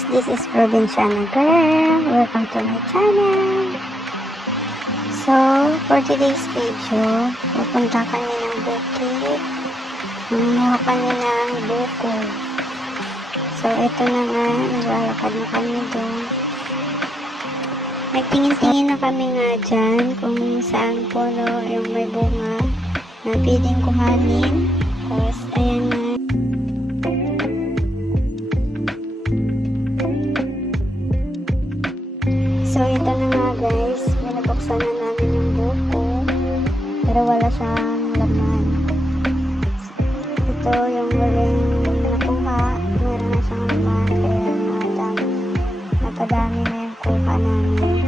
guys, this is Provinciana Girl. Welcome to my channel. So, for today's video, pupunta kami ng bukid. Kumuha kami ng buko. So, ito na nga, naglalakad na kami doon. Nagtingin-tingin na kami nga dyan kung saan puno yung may bunga na pwedeng kuhanin. Tapos, ayan nga. So, ito na nga guys, binabuksan na namin yung buko, pero wala siyang laman. Ito yung huling nakuha, meron na siyang laman, kaya napadami na yung kuha namin.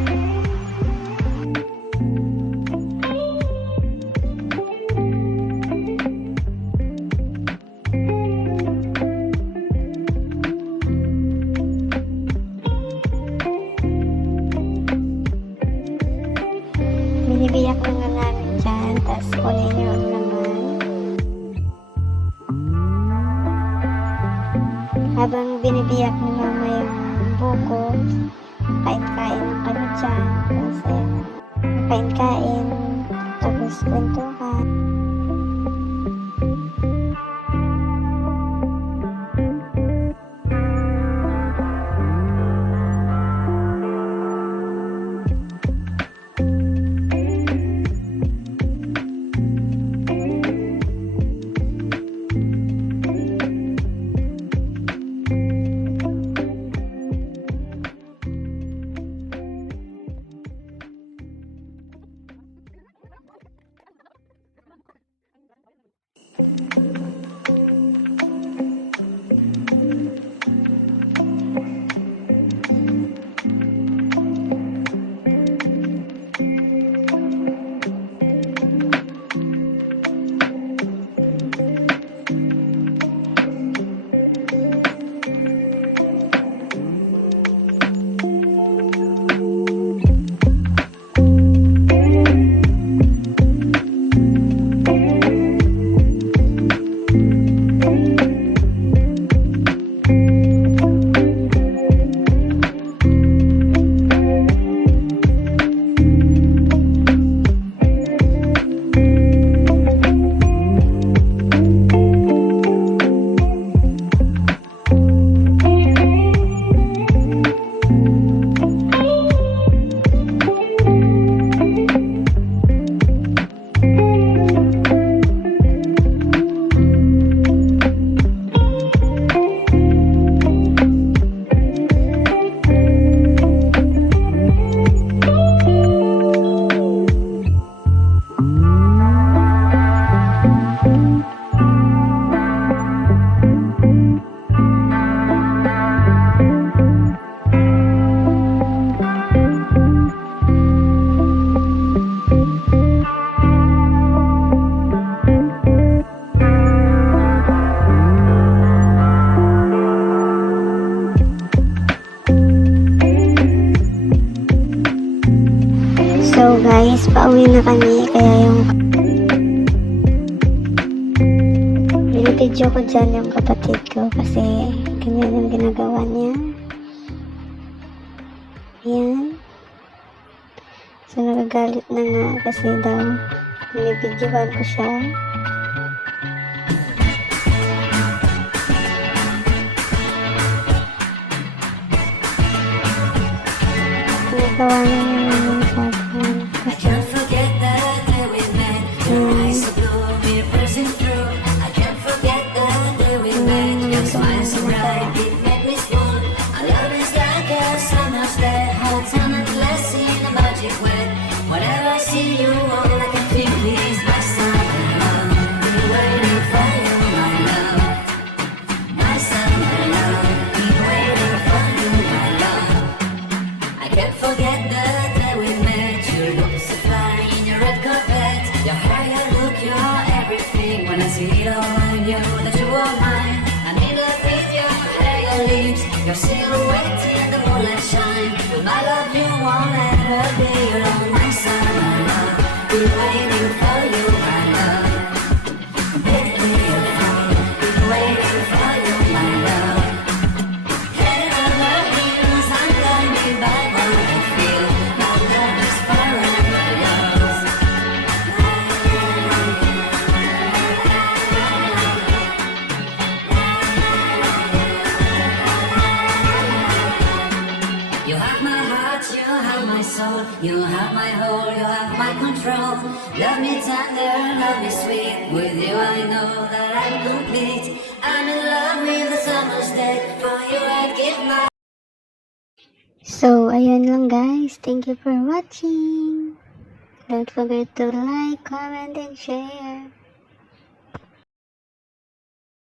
Binibiyak na nga namin dyan, tapos kunin yung laman. Habang binibiyak ni mama yung buko, kain-kain ng kami dyan. Tapos kain-kain, tapos kwentuhan. So guys, pauwi na kami, kaya yung binibidyo ko dyan yung kapatid ko kasi ganyan yung ginagawa niya. Ayan. So nagagalit na nga kasi daw binibidyohan ko siya. Nagawa na naman sa akin. Forget the day we soul. You have my whole, you have my control. Love me tender, love me sweet. With you I know that I'm complete. I'm in love with the summer's day. For you I'd give my... So, ayun lang guys. Thank you for watching. Don't forget to like, comment, and share.